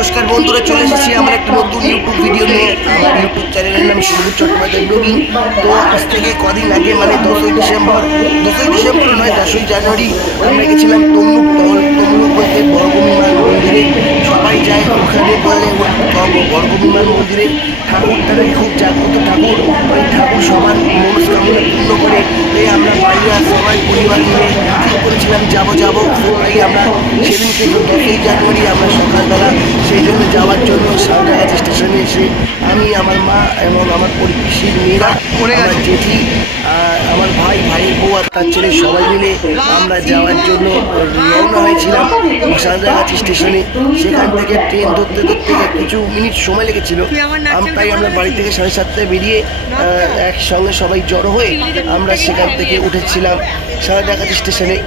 নমস্কার বন্ধুরা, চলে এসেছি আমার একটা নতুন ইউটিউব ভিডিও নিয়ে। আমার ইউটিউব চ্যানেলের নাম সুরজ চট্টোপাধ্যায় ব্লগিং। তো আজ থেকে কদিন আগে মানে 10ই ডিসেম্বর নয় 10ই জানুয়ারি আমরা গেছিলাম তমলুক বলতে বর্গভীমান মন্দিরে। সবাই যায় ওখানে বলে বর্গভীমান মন্দিরে ঠাকুরটা খুব জাগ্রত ঠাকুর। ওই ঠাকুর সবার মনস্কামনা পূর্ণ করে আমরা বাইরে সবাই পরিবার মিলে ঠিক করেছিলাম যাবো। তাই আমরা সেদিনকে 10ই জানুয়ারি আমরা সকালবেলা সেই জন্য যাওয়ার জন্য সাঁতরাগাছি স্টেশনে এসে আমি, আমার মা এবং আমার পিসির মেয়েরা, আমার জেঠি, আমার ভাইয়ের বউ আর তার ছেলে সবাই মিলে আমরা যাওয়ার জন্য রওনা হয়েছিলাম সাঁতরাগাছি স্টেশনে। সেখান থেকে ট্রেন ধরতে কিছু মিনিট সময় লেগেছিল। তাই আমরা বাড়ি থেকে 7:30টায় বেরিয়ে একসঙ্গে সবাই জড়ো হয়ে আমরা সেখান থেকে উঠেছিলাম সাঁতরাগাছি স্টেশনে।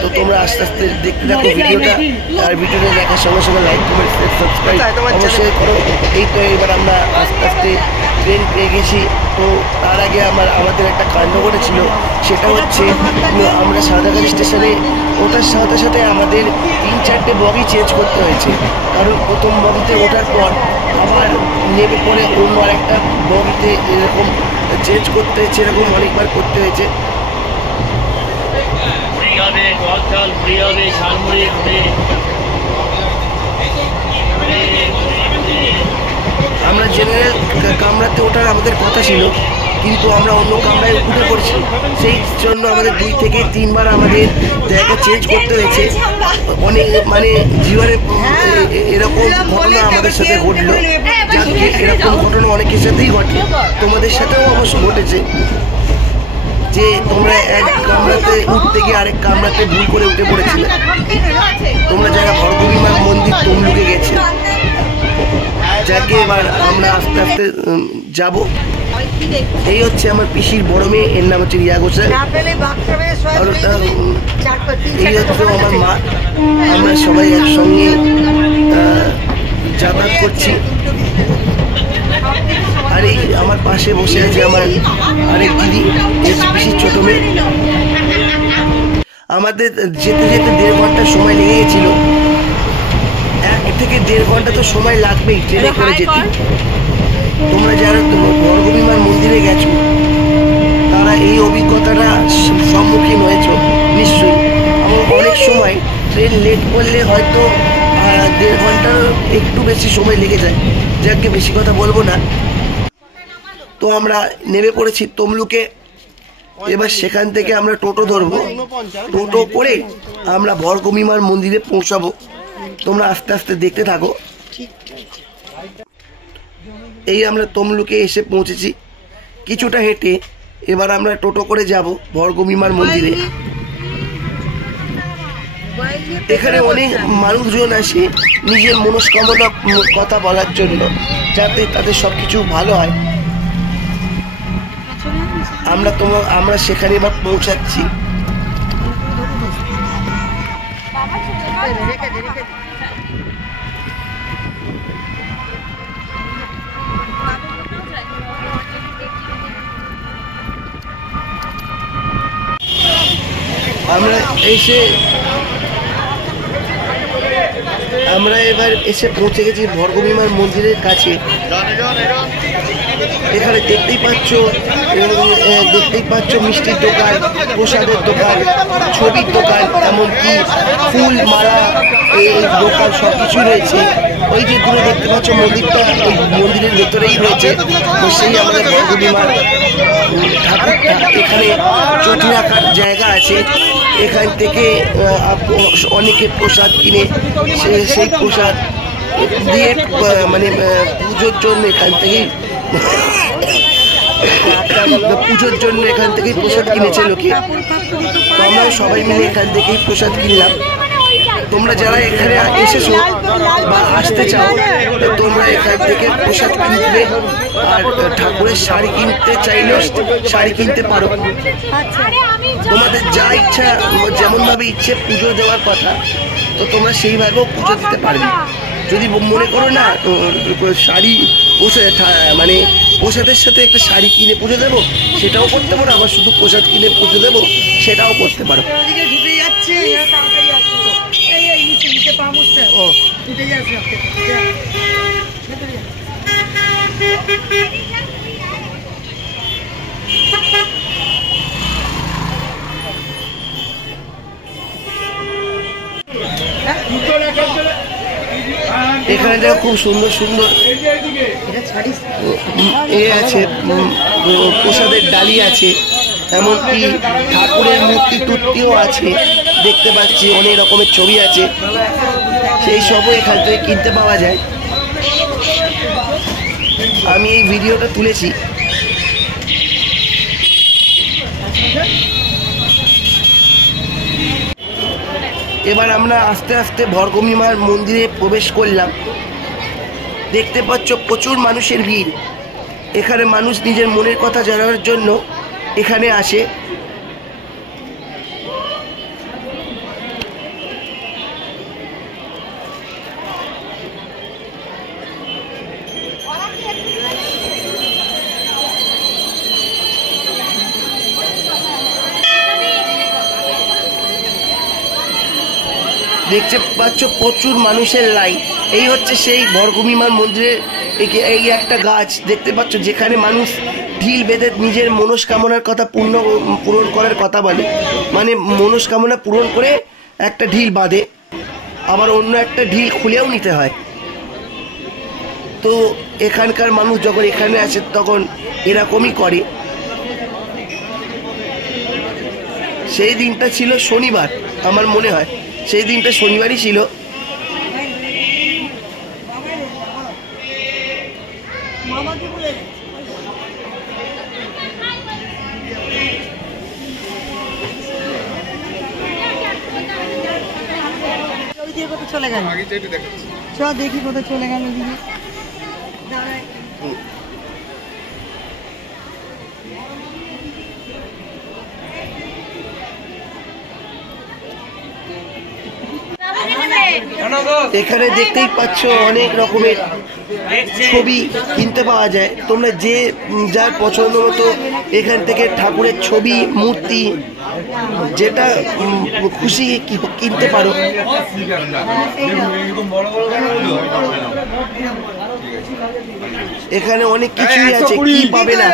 তো তোমরা আস্তে আস্তে দেখতে থাকো ভিডিওটা, আর ভিডিওটা দেখার সঙ্গে সঙ্গে লাইক কমেন্ট সাবস্ক্রাইব অবশ্যই করো। এই তো এবার আমরা আস্তে আস্তে ট্রেন পেয়ে গেছি। তো তার আগে আমাদের একটা কাণ্ড ঘটেছিল, সেটা হচ্ছে আমরা সাঁতরাগাছি স্টেশনে ওঠার সাথে সাথে আমাদের 3-4টে বগি চেঞ্জ করতে হয়েছে। কারণ প্রথম বগিতে ওঠার পর আবার নেমে পরে অন্য আরেকটা বগিতে এরকম চেঞ্জ করতে হয়েছে, এরকম অনেকবার করতে হয়েছে। আমরা জেনারেল কামরাতে ওঠার আমাদের কথা ছিল, কিন্তু আমরা অন্য কামরায় উঠে পড়ছি। সেই জন্য আমাদের 2 থেকে 3 বার আমাদের জায়গা চেঞ্জ করতে হয়েছে। অনেক মানে জীবনে এরকম ঘটনা আমাদের সাথে ঘটলো। এরকম ঘটনা অনেকের সাথেই ঘটে, তোমাদের সাথেও অবশ্য ঘটেছে যে তোমরা এক কামরাতে উঠতে গিয়ে আরেক কামরাতে ভুল করে উঠে পড়েছিলে। তোমরা যারা বর্গভীমান মন্দির তমলুকে গেছে, যাকে এবার আমরা আস্তে আস্তে যাব। এই হচ্ছে আমার পিসির বড় মেয়ে, এর নাম হচ্ছে রিয়া ঘোষাল। এই হচ্ছে আমার মা। আমরা সবাই একসঙ্গে যাতায়াত করছি। আর এই আমার পাশে বসে আছে আমার আরেক দিদি, পিসির ছোট মেয়ে। আমাদের যেতে 1.5 ঘন্টা সময় লেগে গেছিল। 1 থেকে 1.5 ঘন্টা তো সময় লাগবেই ট্রেনে করে যেতে। তোমরা যারা বর্গভীমান মন্দিরে গেছো তারা এই অভিজ্ঞতাটা সম্মুখীন হয়েছ নিশ্চয়ই। আমার অনেক সময় ট্রেন লেট করলে হয়তো 1.5 ঘন্টার একটু বেশি সময় লেগে যায়। যাকে বেশি কথা বলবো না। তো আমরা নেমে পড়েছি তমলুকে। এবার সেখান থেকে আমরা টোটো ধরবো, টোটো করে আমরা বর্গভীমান মন্দিরে পৌঁছাবো। তোমরা আস্তে আস্তে দেখতে থাকো। এই আমরা তমলুকে এসে পৌঁছেছি। কিছুটা হেঁটে এবার আমরা টোটো করে যাব বর্গভীমান মন্দিরে। এখানে অনেক মানুষজন আসে নিজের মনস্কামনা কথা বলার জন্য, যাতে তাদের সবকিছু ভালো হয়। আমরা সেখানে এবার পৌঁছাচ্ছি। আমরা এবার এসে পৌঁছে গেছি বর্গভীমান মন্দিরের কাছে। এখানে দেখতেই পাচ্ছ মিষ্টির দোকান, প্রসাদের দোকান, ছবির দোকান, এমনকি ফুল মালা এই দোকান সব কিছুই রয়েছে। ওই যে দূরে দেখতে পাচ্ছ মন্দিরটা, ওই মন্দিরের ভেতরেই রয়েছে সেই আমাদের বর্গভীমান ঠাকুরটা। এখানে চটি রাখার জায়গা আছে। এখান থেকে অনেকে প্রসাদ কিনে সেই প্রসাদ দিয়ে মানে পুজোর জন্য এখান থেকেই প্রসাদ কিনেছে লোকে। তো আমরা সবাই মিলে এখান থেকেই প্রসাদ কিনলাম। তোমরা যারা এখানে এসেছো বা আসতে চাও তোমরা এখান থেকে প্রসাদ কিনবে। আর ঠাকুরের শাড়ি কিনতে চাইলেও শাড়ি কিনতে পারো। তোমাদের যা ইচ্ছা, যেমনভাবে ইচ্ছে পুজো দেওয়ার কথা, তো তোমরা সেইভাবেও পুজো দিতে পারবে। যদি মনে করো না শাড়ি মানে প্রসাদের সাথে একটা শাড়ি কিনে পুজো দেবো, সেটাও করতে পারো। আবার শুধু প্রসাদ কিনে পুজো দেবো, সেটাও করতে পারো। ঢুকে যাচ্ছে। এখানে দেখো খুব সুন্দর সুন্দর এ আছে, প্রসাদের ডালি আছে, এমনকি ঠাকুরের মূর্তি টুর্তিও আছে, দেখতে পাচ্ছি অনেক রকমের ছবি আছে, সেই সবও এখান থেকে কিনতে পাওয়া যায়। আমি এই ভিডিওটা তুলেছি। এবার আমরা আস্তে আস্তে ভরগমিমার মন্দিরে প্রবেশ করলাম। দেখতে পাচ্ছ প্রচুর মানুষের ভিড়। এখানে মানুষ নিজের মনের কথা জানানোর জন্য এখানে আসে। দেখতে পাচ্ছ প্রচুর মানুষের লাইন। এই হচ্ছে সেই ভরগমিমার মন্দিরের এই একটা গাছ দেখতে পাচ্ছ, যেখানে মানুষ ঢিল বেঁধে নিজের মনস্কামনার কথা পূরণ করার কথা বলে। মানে মনস্কামনা পূরণ করে একটা ঢিল বাঁধে, আবার অন্য একটা ঢিল খুলেও নিতে হয়। তো এখানকার মানুষ যখন এখানে আসে তখন এরকমই করে। সেই দিনটা ছিল শনিবার, আমার মনে হয় সেই দিনটা শনিবারই ছিল। চলে গেল, দেখি কোথায় চলে গেল। এখানে দেখতেই পাচ্ছ অনেক রকমের ছবি কিনতে পাওয়া যায়। তোমরা যে যার পছন্দ মতো এখান থেকে ঠাকুরের ছবি, মূর্তি, যেটা খুশি কিনতে পারো। এখানে অনেক কিছুই আছে, কি পাবে না,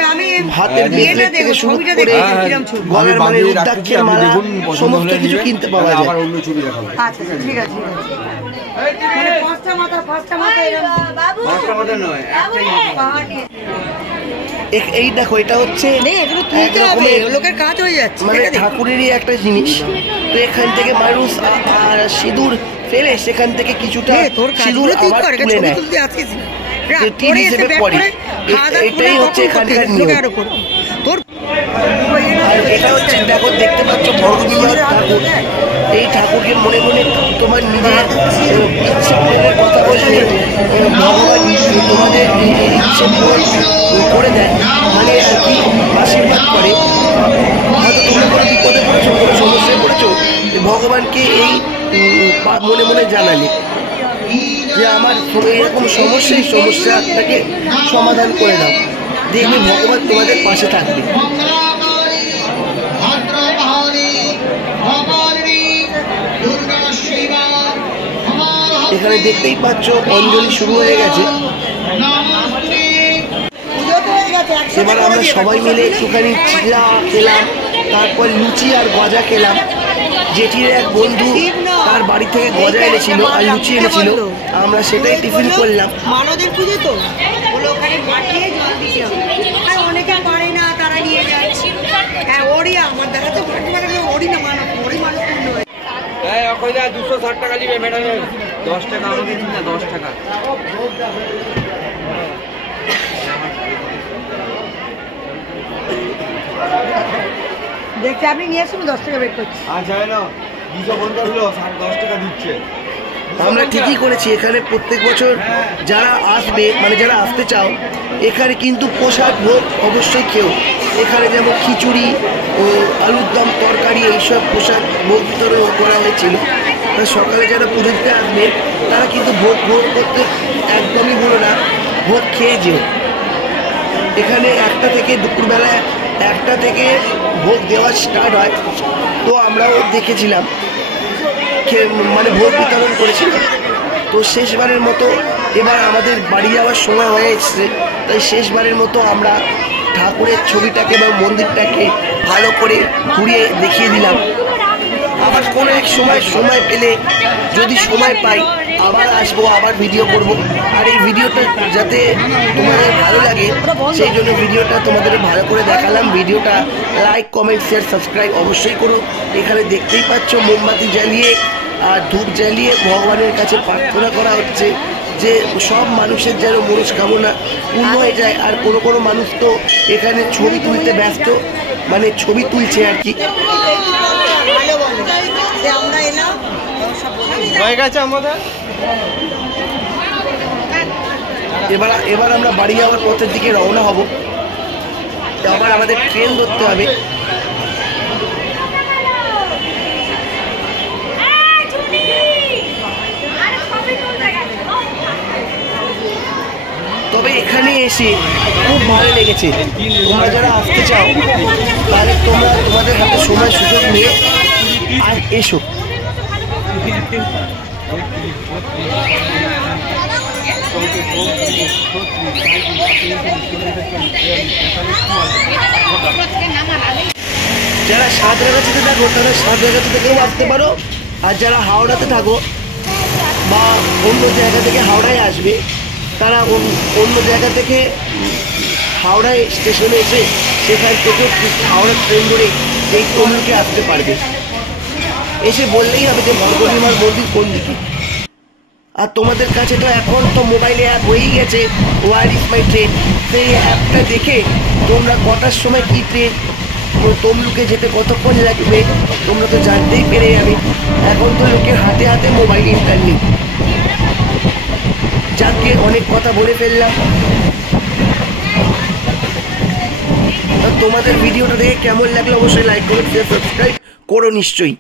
হাতের ব্রেসলেট থেকে শুরু করে গলার মানে রুদ্রাক্ষের মালা, সমস্ত কিছু কিনতে পাওয়া যায়। এই দেখো, এটা হচ্ছে লোকের কাজ হয়ে যাচ্ছে, মানে ঠাকুরেরই একটা জিনিস। তো এখান থেকে মানুষ সিঁদুর ফেলে সেখান থেকে কিছুটা সিঁদুর আবার তুলে নেয়, টিপ হিসেবে পড়ে। এটাই হচ্ছে এখানকার নিয়ম। আর এটা হচ্ছে দেখো, দেখতে পাচ্ছ ভরগমিমার ঠাকুর। এই ঠাকুরকে মনে মনে তোমার নিজের ইচ্ছে পূরণের কথা বললে ভগবান তোমাদের ইচ্ছে পূরণ করে দেয়, মানে আর কি আশীর্বাদ করে। হয়তো তোমরা কোনো বিপদে পড়েছো, কোনো সমস্যায় পড়েছো, ভগবানকে এই মনে মনে জানালে যে আমার এরকম সমস্যাটাকে সমাধান করে দাও, দেখবে ভগবান তোমাদের পাশে থাকবে। এখানে দেখতেই পাচ্ছ অঞ্জলি শুরু হয়ে গেছে। এবার আমরা সবাই মিলে একটুখানি চিড়া খেলাম, তারপর লুচি আর গজা খেলাম। জেঠির এক বন্ধু তার বাড়ি থেকে গজা এনেছিল আর লুচি এনেছিল, আমরা সেটাই টিফিন করলাম। মানদের পুজো তো ওখানে পাঠিয়ে জল দিতে হবে, আর অনেকে পারে না, তারা নিয়ে যায়। হ্যাঁ, ওরই আমার দেখা তো ওরই না মানব, ওরই মানব পূর্ণ হয়। 260 টাকা দিবে ম্যাডাম, 10 টাকা আমাকে দিন না, 10 টাকা। দেখছি আপনি নিয়ে আসুন, 10 টাকা বের করছি। আচ্ছা, 250 হলো, 10 টাকা দিচ্ছে। আমরা ঠিকই করেছি। এখানে প্রত্যেক বছর যারা আসবে, মানে যারা আসতে চাও, এখানে কিন্তু প্রসাদ ভোগ অবশ্যই খেও। এখানে যেমন খিচুড়ি ও আলুর দম তরকারি এইসব প্রসাদ ভোগ বিতরণ করা হয়েছিল। সকালে যারা পুজো দিতে আসবে তারা কিন্তু ভোগ গ্রহণ করতে একদমই ভুলো না, ভোগ খেয়ে যেও। এখানে 1টা থেকে দুপুরবেলা 1টা থেকে ভোগ দেওয়া স্টার্ট হয়। তো আমরাও দেখেছিলাম, মানে ভোগ বিতরণ করেছিলাম। তো শেষবারের মতো এবার আমাদের বাড়ি যাওয়ার সময় হয়ে এসছে, তাই শেষবারের মতো আমরা ঠাকুরের ছবিটাকে বা মন্দিরটাকে ভালো করে ঘুরিয়ে দেখিয়ে দিলাম। আবার কোনো এক সময় পেলে যদি সময় পাই আবার আসবো, আবার ভিডিও করব। আর এই ভিডিওটা যাতে তোমাদের ভালো লাগে সেই জন্য ভিডিওটা তোমাদের ভালো করে দেখালাম। ভিডিওটা লাইক, কমেন্ট, শেয়ার, সাবস্ক্রাইব অবশ্যই করো। এখানে দেখতেই পাচ্ছ মোমবাতি জ্বালিয়ে আর ধূপ জ্বালিয়ে ভগবানের কাছে প্রার্থনা করা হচ্ছে যে সব মানুষের যেন মনস্কামনা পূর্ণ হয়ে যায়। আর কোনো মানুষ তো এখানে ছবি তুলতে ব্যস্ত, মানে ছবি তুলছে আর কি। আমরা এলাম হয়ে গেছে আমাদের। এবার আমরা বাড়ি যাওয়ার পথের দিকে রওনা হব। আবার আমাদের ট্রেন ধরতে হবে। তবে এখানে এসে খুব ভালো লেগেছে। তোমরা যারা আসতে চাও তাহলে তোমরা তোমাদের হাতে সময় সুযোগ নিয়ে আর এসো। যারা সাঁতরাগাছিতে থাকো তারা সাঁতরাগাছি থেকেও আসতে পারো, আর যারা হাওড়াতে থাকো বা অন্য জায়গা থেকে হাওড়ায় আসবে তারা অন্য জায়গা থেকে হাওড়ায় স্টেশনে এসে সেখান থেকে হাওড়া ট্রেন ধরে এই তমলুকে আসতে পারবে। এসে বললেই হবে যে ভগবতীমার মন্দির কোন দিকে। আর তোমাদের কাছে তো এখন তো মোবাইলে অ্যাপ হয়েই গেছে ওয়ার ইজ মাই ট্রেন, সেই অ্যাপটা দেখে তোমরা কটার সময় কী ট্রেন তমলুকে যেতে কতক্ষণ লাগবে তোমরা তো জানতেই পেরে যাবে। এখন তো লোকের হাতে হাতে মোবাইল, ইন্টারনেট। যাকে অনেক কথা বলে ফেললাম। তোমাদের ভিডিওটা দেখে কেমন লাগলো অবশ্যই লাইক, কমেন্ট, শেয়ার, সাবস্ক্রাইব করো নিশ্চয়ই।